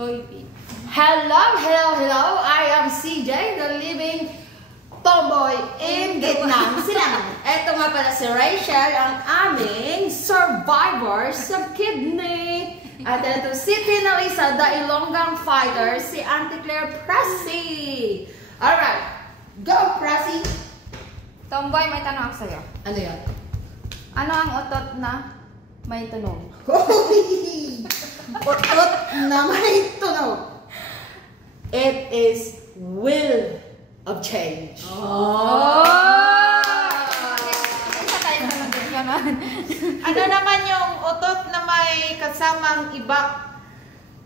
Hello, hello, hello. I am CJ, the living tomboy in Vietnam. Ito nga pala si Rachel, ang aming survivor sa kidney. At ito si Tinalisa, the Ilonggang fighter, si Auntie Claire Pressy. Alright, go Pressy. Tomboy, may tanong ako sa'yo. Ano yan? Ano ang otot na may tunog? Otot na may tunog. It is will of change. Oh! Ano naman yung utot na may kasamang ibak?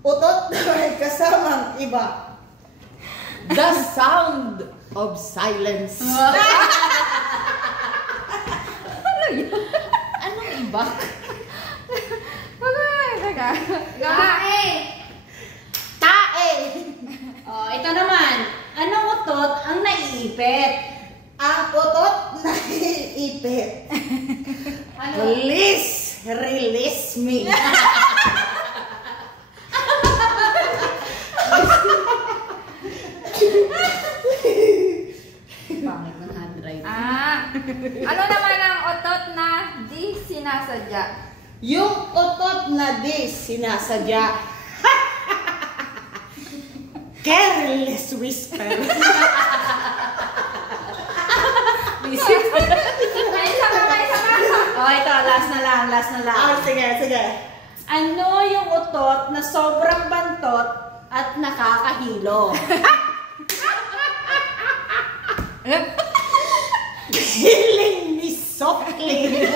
Utot na may kasamang iba. The sound of silence. Ano yun? Anong iba? Tae! Tae! Oh, ito naman. Anong utot ang naiipit? Ang utot na iipit. Ano? Please release me. Pangit ng handwriting. Ano naman ang otot na di sinasadya? Yung utot na di sinasadya. Careless whisper. May isa pa. Oh, ito. Last na lang. Sige. Ano yung utot na sobrang bantot at nakakahilo? Healing me softly.